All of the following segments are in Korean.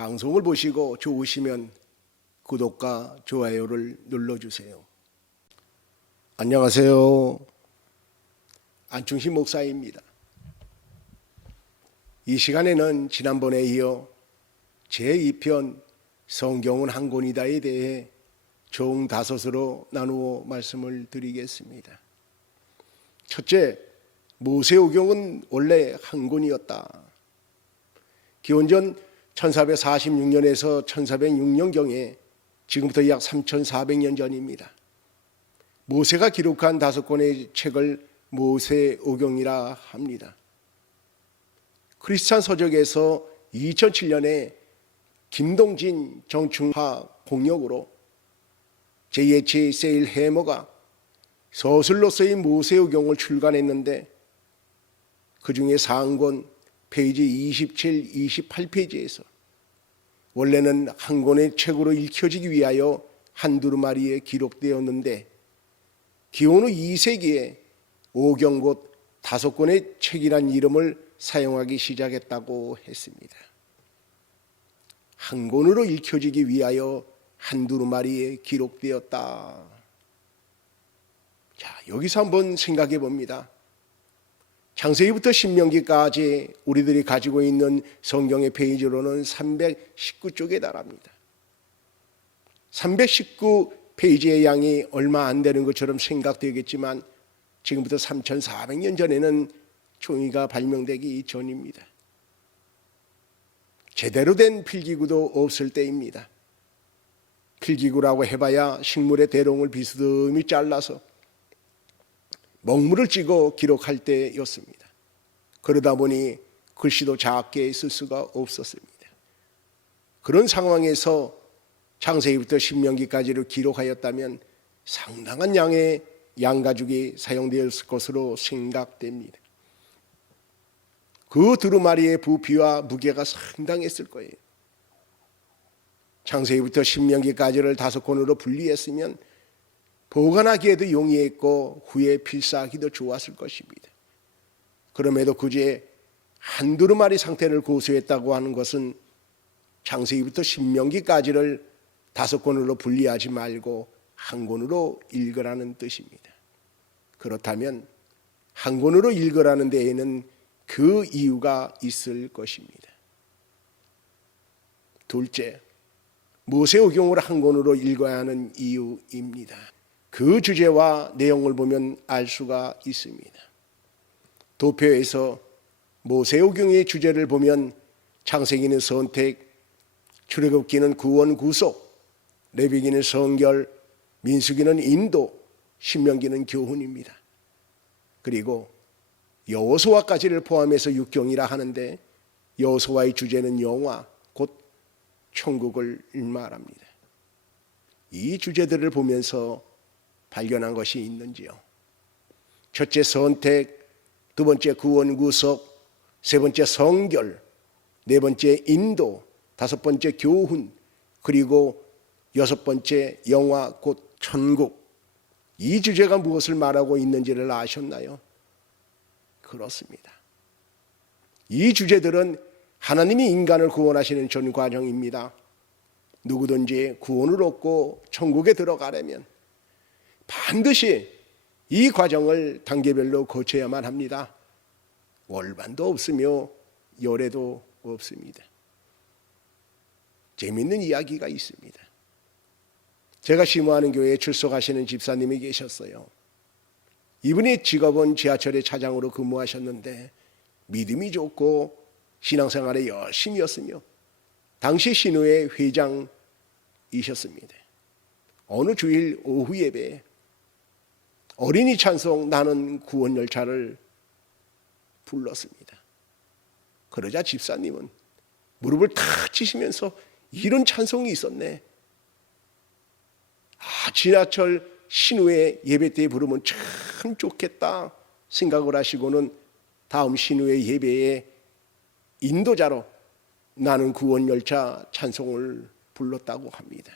방송을 보시고 좋으시면 구독과 좋아요를 눌러주세요. 안녕하세요. 안충신 목사입니다. 이 시간에는 지난번에 이어 제2편 성경은 한 권이다에 대해 총 5으로 나누어 말씀을 드리겠습니다. 첫째, 모세오경은 원래 한 권이었다. 기원전 1446년에서 1406년경에 지금부터 약 3400년 전입니다. 모세가 기록한 5권의 책을 모세오경이라 합니다. 크리스찬 서적에서 2007년에 김동진 정충하 공역으로 J.H. 세일 해머가 서술로서의 모세오경을 출간했는데 그 중에 상권 페이지 27, 28페이지에서 원래는 한 권의 책으로 읽혀지기 위하여 한두루마리에 기록되었는데 기원 후 2세기에 오경 곧 5권의 책이란 이름을 사용하기 시작했다고 했습니다. 한 권으로 읽혀지기 위하여 한두루마리에 기록되었다. 자, 여기서 한번 생각해 봅니다. 창세기부터 신명기까지 우리들이 가지고 있는 성경의 페이지로는 319쪽에 달합니다. 319페이지의 양이 얼마 안 되는 것처럼 생각되겠지만 지금부터 3400년 전에는 종이가 발명되기 전입니다. 제대로 된 필기구도 없을 때입니다. 필기구라고 해봐야 식물의 대롱을 비스듬히 잘라서 먹물을 찌고 기록할 때였습니다. 그러다 보니 글씨도 작게 쓸 수가 없었습니다. 그런 상황에서 창세기부터 신명기까지를 기록하였다면 상당한 양의 양가죽이 사용되었을 것으로 생각됩니다. 그 두루마리의 부피와 무게가 상당했을 거예요. 창세기부터 신명기까지를 5권으로 분리했으면 보관하기에도 용이했고 후에 필사하기도 좋았을 것입니다. 그럼에도 그제 한 두루마리 상태를 고수했다고 하는 것은 창세기부터 신명기까지를 5권으로 분리하지 말고 한 권으로 읽으라는 뜻입니다. 그렇다면 한 권으로 읽으라는 데에는 그 이유가 있을 것입니다. 둘째, 모세오경을 한 권으로 읽어야 하는 이유입니다. 그 주제와 내용을 보면 알 수가 있습니다. 도표에서 모세오경의 주제를 보면 창세기는 선택, 출애굽기는 구원 구속, 레위기는 성결, 민수기는 인도, 신명기는 교훈입니다. 그리고 여호수아까지를 포함해서 6경이라 하는데 여호수아의 주제는 영화, 곧 천국을 말합니다. 이 주제들을 보면서 발견한 것이 있는지요? 첫째 선택, 두 번째 구원 구속, 세 번째 성결, 네 번째 인도, 5번째 교훈, 그리고 6번째 영화 곧 천국. 이 주제가 무엇을 말하고 있는지를 아셨나요? 그렇습니다. 이 주제들은 하나님이 인간을 구원하시는 전 과정입니다. 누구든지 구원을 얻고 천국에 들어가려면 반드시 이 과정을 단계별로 거쳐야만 합니다. 월반도 없으며 열애도 없습니다. 재미있는 이야기가 있습니다. 제가 심호하는 교회에 출석하시는 집사님이 계셨어요. 이분의 직업은 지하철의 차장으로 근무하셨는데 믿음이 좋고 신앙생활에 열심히 였으며 당시 신우회 회장이셨습니다. 어느 주일 오후 예배에 어린이 찬송 나는 구원 열차를 불렀습니다. 그러자 집사님은 무릎을 탁 치시면서 이런 찬송이 있었네. 지하철 신우회 예배 때 부르면 참 좋겠다 생각을 하시고는 다음 신우회 예배에 인도자로 나는 구원 열차 찬송을 불렀다고 합니다.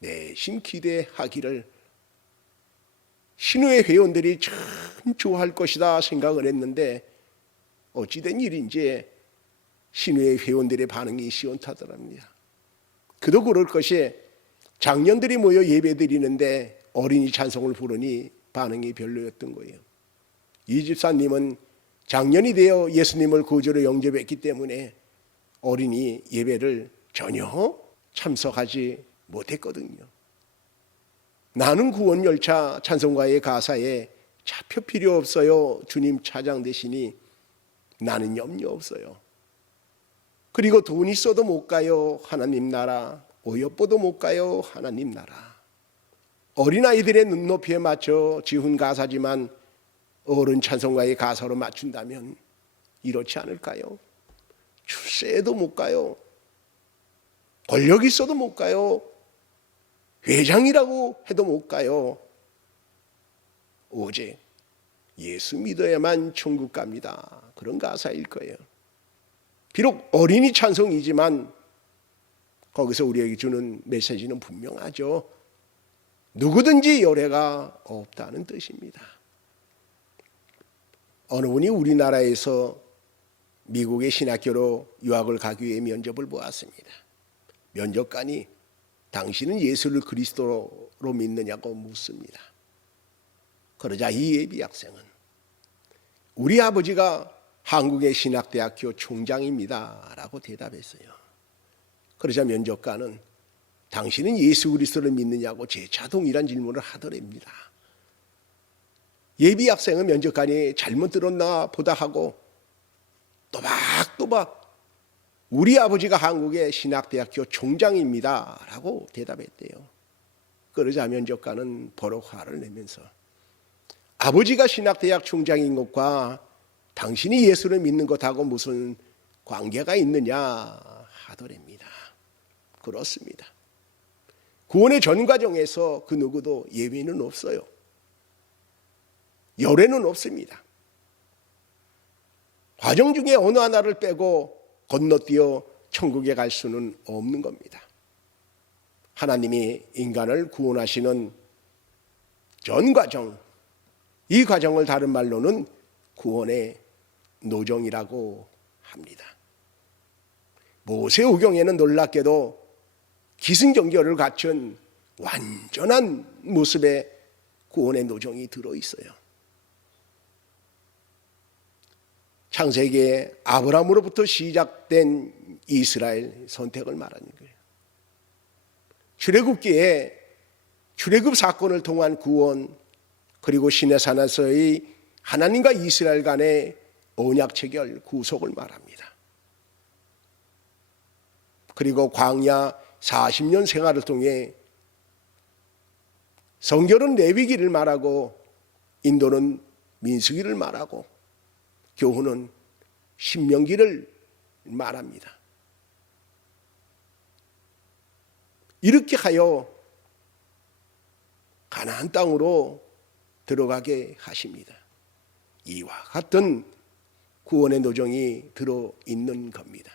내심 기대하기를 신우회 회원들이 참 좋아할 것이다 생각을 했는데 어찌된 일인지 신우의 회원들의 반응이 시원타더랍니다. 그도 그럴 것이 장년들이 모여 예배드리는데 어린이 찬송을 부르니 반응이 별로였던 거예요. 이 집사님은 장년이 되어 예수님을 구주로 영접했기 때문에 어린이 예배를 전혀 참석하지 못했거든요. 나는 구원열차 찬송가의 가사에 차표 필요 없어요. 주님 차장 되시니 나는 염려 없어요. 그리고 돈 있어도 못 가요. 하나님 나라. 어여뻐도 못 가요. 하나님 나라. 어린아이들의 눈높이에 맞춰 지은 가사지만 어른 찬송가의 가사로 맞춘다면 이렇지 않을까요? 출세해도 못 가요. 권력 있어도 못 가요. 회장이라고 해도 못 가요. 오직 예수 믿어야만 천국 갑니다. 그런 가사일 거예요. 비록 어린이 찬송이지만 거기서 우리에게 주는 메시지는 분명하죠. 누구든지 열애가 없다는 뜻입니다. 어느 분이 우리나라에서 미국의 신학교로 유학을 가기 위해 면접을 보았습니다. 면접관이 당신은 예수를 그리스도로 믿느냐고 묻습니다. 그러자 이 예비 학생은 우리 아버지가 한국의 신학대학교 총장입니다 라고 대답했어요. 그러자 면접관은 당신은 예수 그리스도를 믿느냐고 재차 동일한 질문을 하더랍니다. 예비 학생은 면접관이 잘못 들었나 보다 하고 또박또박 우리 아버지가 한국의 신학대학교 총장입니다 라고 대답했대요. 그러자 면접관은 버럭 화를 내면서 아버지가 신학대학 총장인 것과 당신이 예수를 믿는 것하고 무슨 관계가 있느냐 하더랍니다. 그렇습니다. 구원의 전 과정에서 그 누구도 예외는 없어요. 열애는 없습니다. 과정 중에 어느 하나를 빼고 건너뛰어 천국에 갈 수는 없는 겁니다. 하나님이 인간을 구원하시는 전 과정, 이 과정을 다른 말로는 구원의 노정이라고 합니다. 모세오경에는 놀랍게도 기승전결을 갖춘 완전한 모습의 구원의 노정이 들어있어요. 창세기에 아브라함으로부터 시작된 이스라엘 선택을 말하는 거예요. 출애굽기에 출애굽 사건을 통한 구원, 그리고 시내산에서의 하나님과 이스라엘 간의 언약 체결, 구속을 말합니다. 그리고 광야 40년 생활을 통해 성결은 레위기를 말하고 인도는 민수기를 말하고 교훈은 신명기를 말합니다. 이렇게 하여 가나안 땅으로 들어가게 하십니다. 이와 같은 구원의 노정이 들어있는 겁니다.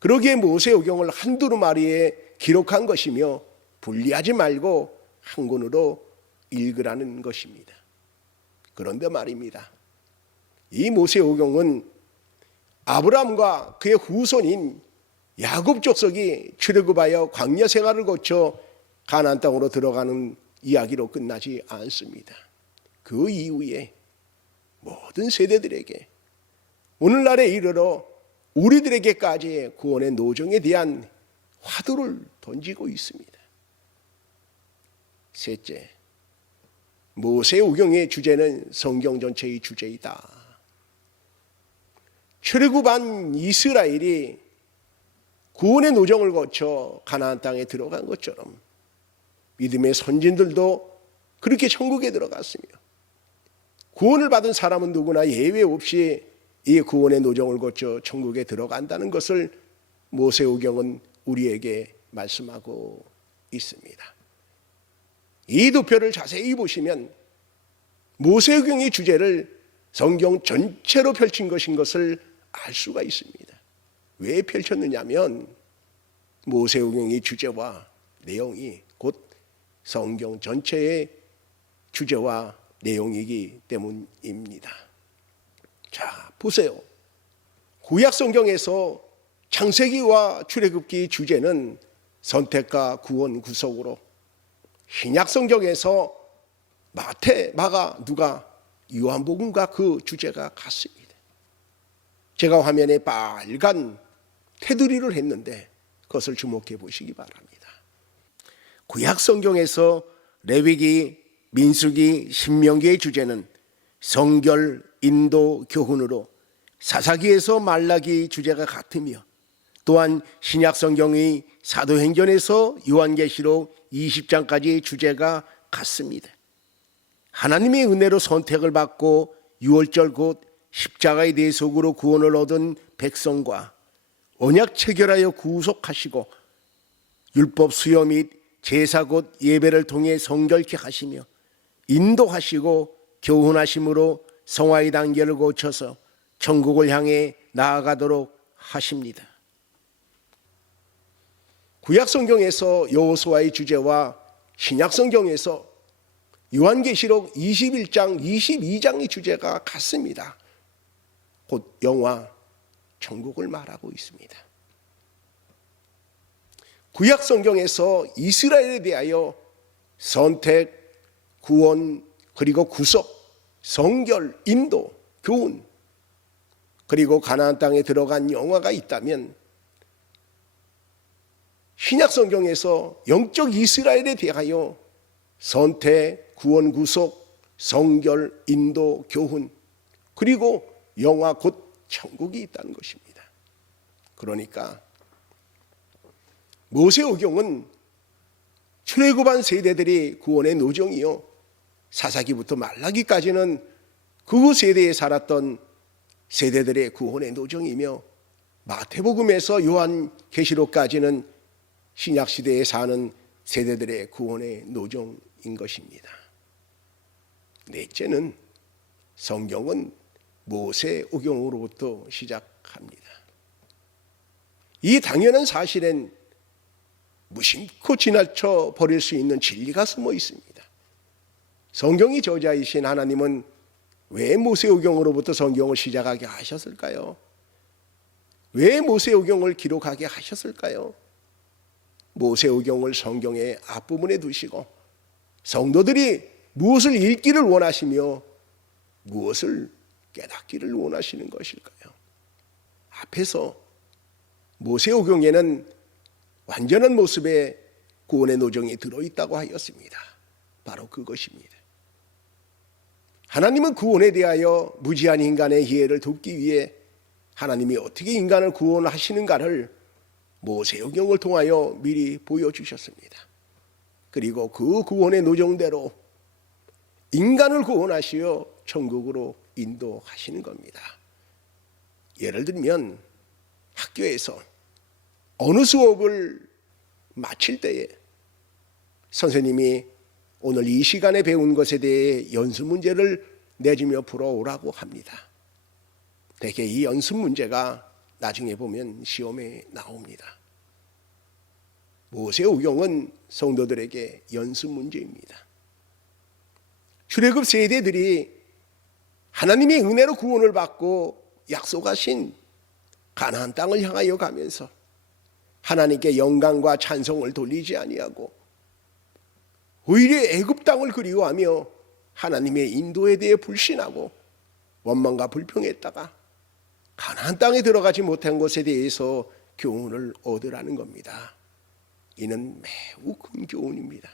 그러기에 모세오경을 한두 마리에 기록한 것이며 분리하지 말고 한 권으로 읽으라는 것입니다. 그런데 말입니다. 이 모세오경은 아브라함과 그의 후손인 야곱 족속이 출애굽하여 광야 생활을 거쳐 가나안 땅으로 들어가는 이야기로 끝나지 않습니다. 그 이후에 모든 세대들에게 오늘날에 이르러 우리들에게까지 구원의 노정에 대한 화두를 던지고 있습니다. 셋째, 모세오경의 주제는 성경 전체의 주제이다. 출애굽한 이스라엘이 구원의 노정을 거쳐 가나안 땅에 들어간 것처럼 믿음의 선진들도 그렇게 천국에 들어갔으며 구원을 받은 사람은 누구나 예외 없이 이 구원의 노정을 거쳐 천국에 들어간다는 것을 모세오경은 우리에게 말씀하고 있습니다. 이 두 표를 자세히 보시면 모세오경의 주제를 성경 전체로 펼친 것인 것을 알 수가 있습니다. 왜 펼쳤느냐면 모세오경의 주제와 내용이 곧 성경 전체의 주제와 내용이기 때문입니다. 자, 보세요. 구약 성경에서 창세기와 출애굽기 주제는 선택과 구원, 구속으로, 신약 성경에서 마태, 마가, 누가, 요한복음과 그 주제가 같습니다. 제가 화면에 빨간 테두리를 했는데 그것을 주목해 보시기 바랍니다. 구약 성경에서 레위기, 민수기, 신명기의 주제는 성결, 인도, 교훈으로, 사사기에서 말라기 주제가 같으며, 또한 신약 성경의 사도행전에서 요한계시록 20장까지의 주제가 같습니다. 하나님의 은혜로 선택을 받고 유월절 곧 십자가의 대속으로 구원을 얻은 백성과 언약 체결하여 구속하시고 율법 수요 및 제사 곧 예배를 통해 성결케 하시며 인도하시고 교훈하심으로 성화의 단계를 거쳐서 천국을 향해 나아가도록 하십니다. 구약 성경에서 여호수아의 주제와 신약 성경에서 요한계시록 21장, 22장의 주제가 같습니다. 곧 영화, 천국을 말하고 있습니다. 구약 성경에서 이스라엘에 대하여 선택, 구원, 그리고 구속, 성결, 인도, 교훈, 그리고 가나안 땅에 들어간 영화가 있다면, 신약 성경에서 영적 이스라엘에 대하여 선택, 구원, 구속, 성결, 인도, 교훈, 그리고 영화 곧 천국이 있다는 것입니다. 그러니까 모세오경은 출애굽한 세대들이 구원의 노정이요, 사사기부터 말라기까지는 그 세대에 살았던 세대들의 구원의 노정이며, 마태복음에서 요한계시록까지는 신약시대에 사는 세대들의 구원의 노정인 것입니다. 넷째는 성경은 모세오경으로부터 시작합니다. 이 당연한 사실엔 무심코 지나쳐 버릴 수 있는 진리가 숨어 있습니다. 성경이 저자이신 하나님은 왜 모세오경으로부터 성경을 시작하게 하셨을까요? 왜 모세오경을 기록하게 하셨을까요? 모세오경을 성경의 앞부분에 두시고 성도들이 무엇을 읽기를 원하시며 무엇을 깨닫기를 원하시는 것일까요? 앞에서 모세오경에는 완전한 모습의 구원의 노정이 들어있다고 하였습니다. 바로 그것입니다. 하나님은 구원에 대하여 무지한 인간의 희애를 돕기 위해 하나님이 어떻게 인간을 구원하시는가를 모세오경을 통하여 미리 보여주셨습니다. 그리고 그 구원의 노정대로 인간을 구원하시어 천국으로 인도하시는 겁니다. 예를 들면 학교에서 어느 수업을 마칠 때에 선생님이 오늘 이 시간에 배운 것에 대해 연습 문제를 내주며 풀어오라고 합니다. 대개 이 연습 문제가 나중에 보면 시험에 나옵니다. 모세오경은 성도들에게 연습 문제입니다. 출애굽 세대들이 하나님의 은혜로 구원을 받고 약속하신 가나안 땅을 향하여 가면서 하나님께 영광과 찬송을 돌리지 아니하고 오히려 애굽 땅을 그리워하며 하나님의 인도에 대해 불신하고 원망과 불평했다가 가나안 땅에 들어가지 못한 것에 대해서 교훈을 얻으라는 겁니다. 이는 매우 큰 교훈입니다.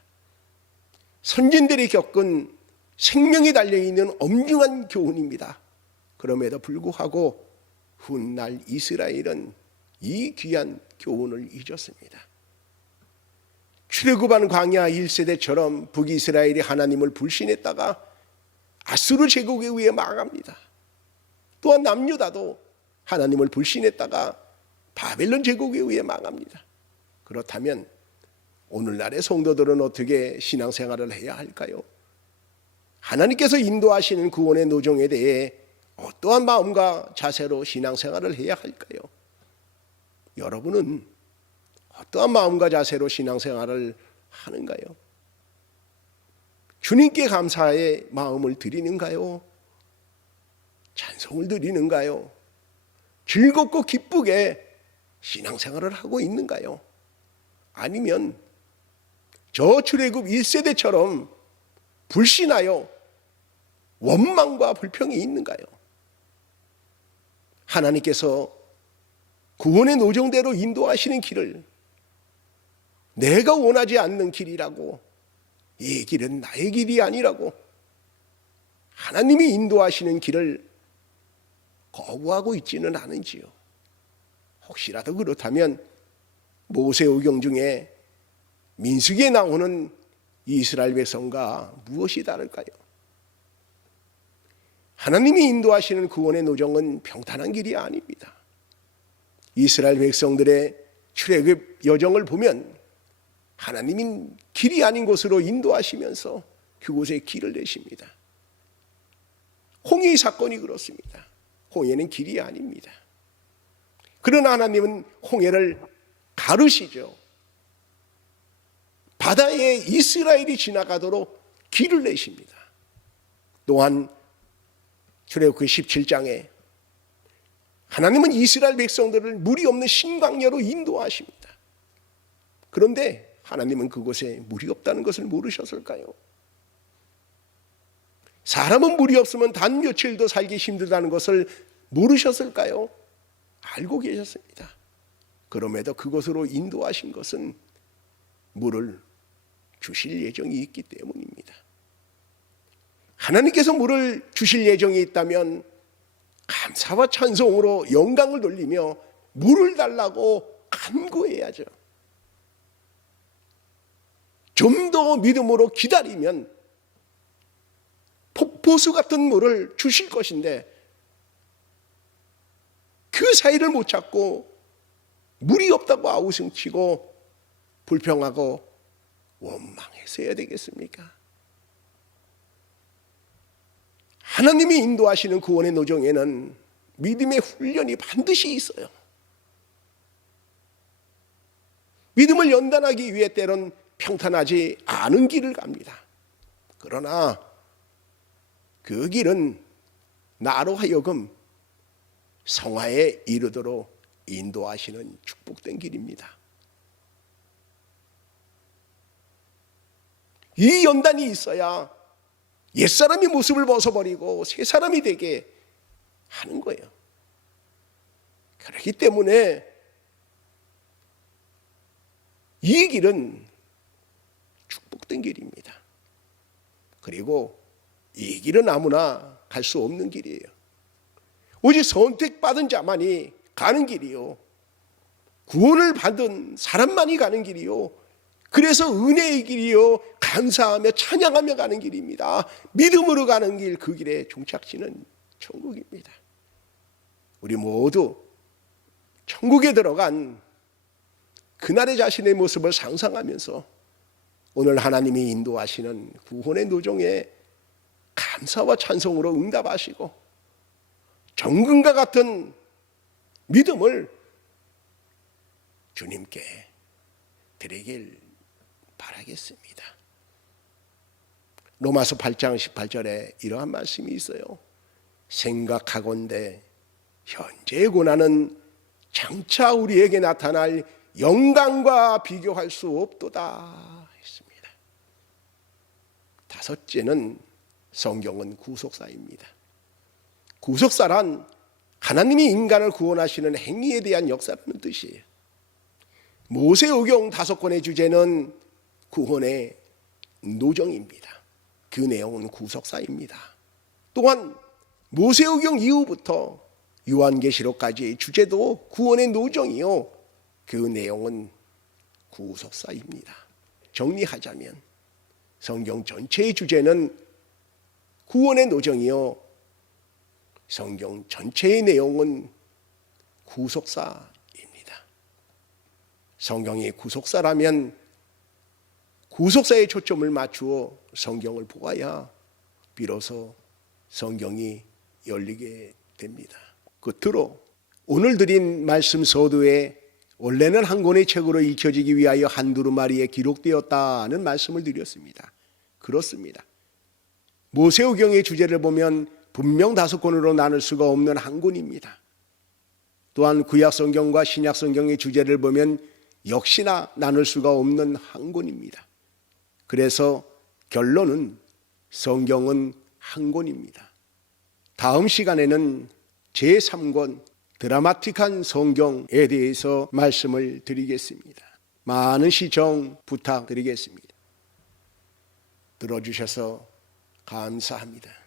선진들이 겪은 생명이 달려있는 엄중한 교훈입니다. 그럼에도 불구하고 훗날 이스라엘은 이 귀한 교훈을 잊었습니다. 출애굽한 광야 1세대처럼 북이스라엘이 하나님을 불신했다가 아수르 제국에 의해 망합니다. 또한 남유다도 하나님을 불신했다가 바벨론 제국에 의해 망합니다. 그렇다면 오늘날의 성도들은 어떻게 신앙생활을 해야 할까요? 하나님께서 인도하시는 구원의 노정에 대해 어떠한 마음과 자세로 신앙생활을 해야 할까요? 여러분은 어떠한 마음과 자세로 신앙생활을 하는가요? 주님께 감사의 마음을 드리는가요? 찬송을 드리는가요? 즐겁고 기쁘게 신앙생활을 하고 있는가요? 아니면 저 출애굽 1세대처럼 불신하여 원망과 불평이 있는가요? 하나님께서 구원의 노정대로 인도하시는 길을 내가 원하지 않는 길이라고, 이 길은 나의 길이 아니라고 하나님이 인도하시는 길을 거부하고 있지는 않은지요? 혹시라도 그렇다면 모세오경 중에 민수기에 나오는 이스라엘 백성과 무엇이 다를까요? 하나님이 인도하시는 구원의 노정은 평탄한 길이 아닙니다. 이스라엘 백성들의 출애굽 여정을 보면 하나님이 길이 아닌 곳으로 인도하시면서 그곳에 길을 내십니다. 홍해의 사건이 그렇습니다. 홍해는 길이 아닙니다. 그러나 하나님은 홍해를 가르시죠. 바다에 이스라엘이 지나가도록 길을 내십니다. 또한 출애굽기 17장에 하나님은 이스라엘 백성들을 물이 없는 신광야로 인도하십니다. 그런데 하나님은 그곳에 물이 없다는 것을 모르셨을까요? 사람은 물이 없으면 단 며칠도 살기 힘들다는 것을 모르셨을까요? 알고 계셨습니다. 그럼에도 그곳으로 인도하신 것은 물을 주실 예정이 있기 때문입니다. 하나님께서 물을 주실 예정이 있다면 감사와 찬송으로 영광을 돌리며 물을 달라고 간구해야죠. 좀 더 믿음으로 기다리면 폭포수 같은 물을 주실 것인데 그 사이를 못 찾고 물이 없다고 아우성치고 불평하고 원망해서 해야 되겠습니까? 하나님이 인도하시는 구원의 노정에는 믿음의 훈련이 반드시 있어요. 믿음을 연단하기 위해 때론 평탄하지 않은 길을 갑니다. 그러나 그 길은 나로 하여금 성화에 이르도록 인도하시는 축복된 길입니다. 이 연단이 있어야 옛사람이 모습을 벗어버리고 새사람이 되게 하는 거예요. 그렇기 때문에 이 길은 축복된 길입니다. 그리고 이 길은 아무나 갈 수 없는 길이에요. 오직 선택받은 자만이 가는 길이요, 구원을 받은 사람만이 가는 길이요, 그래서 은혜의 길이요, 감사하며 찬양하며 가는 길입니다. 믿음으로 가는 길, 그 길의 종착지는 천국입니다. 우리 모두 천국에 들어간 그날의 자신의 모습을 상상하면서 오늘 하나님이 인도하시는 구원의 노정에 감사와 찬송으로 응답하시고 정금과 같은 믿음을 주님께 드리길 바라겠습니다. 로마서 8장 18절에 이러한 말씀이 있어요. 생각하건대 현재의 고난은 장차 우리에게 나타날 영광과 비교할 수 없도다 했습니다. 다섯째는 성경은 구속사입니다. 구속사란 하나님이 인간을 구원하시는 행위에 대한 역사라는 뜻이에요. 모세오경 5권의 주제는 구원의 노정입니다. 그 내용은 구속사입니다. 또한 모세오경 이후부터 요한계시록까지의 주제도 구원의 노정이요, 그 내용은 구속사입니다. 정리하자면 성경 전체의 주제는 구원의 노정이요, 성경 전체의 내용은 구속사입니다. 성경이 구속사라면 구속사에 초점을 맞추어 성경을 보아야 비로소 성경이 열리게 됩니다. 끝으로 오늘 드린 말씀 서두에 원래는 한 권의 책으로 읽혀지기 위하여 한두루마리에 기록되었다는 말씀을 드렸습니다. 그렇습니다. 모세오경의 주제를 보면 분명 5권으로 나눌 수가 없는 한 권입니다. 또한 구약 성경과 신약 성경의 주제를 보면 역시나 나눌 수가 없는 한 권입니다. 그래서 결론은 성경은 한 권입니다. 다음 시간에는 제3권 드라마틱한 성경에 대해서 말씀을 드리겠습니다. 많은 시청 부탁드리겠습니다. 들어주셔서 감사합니다.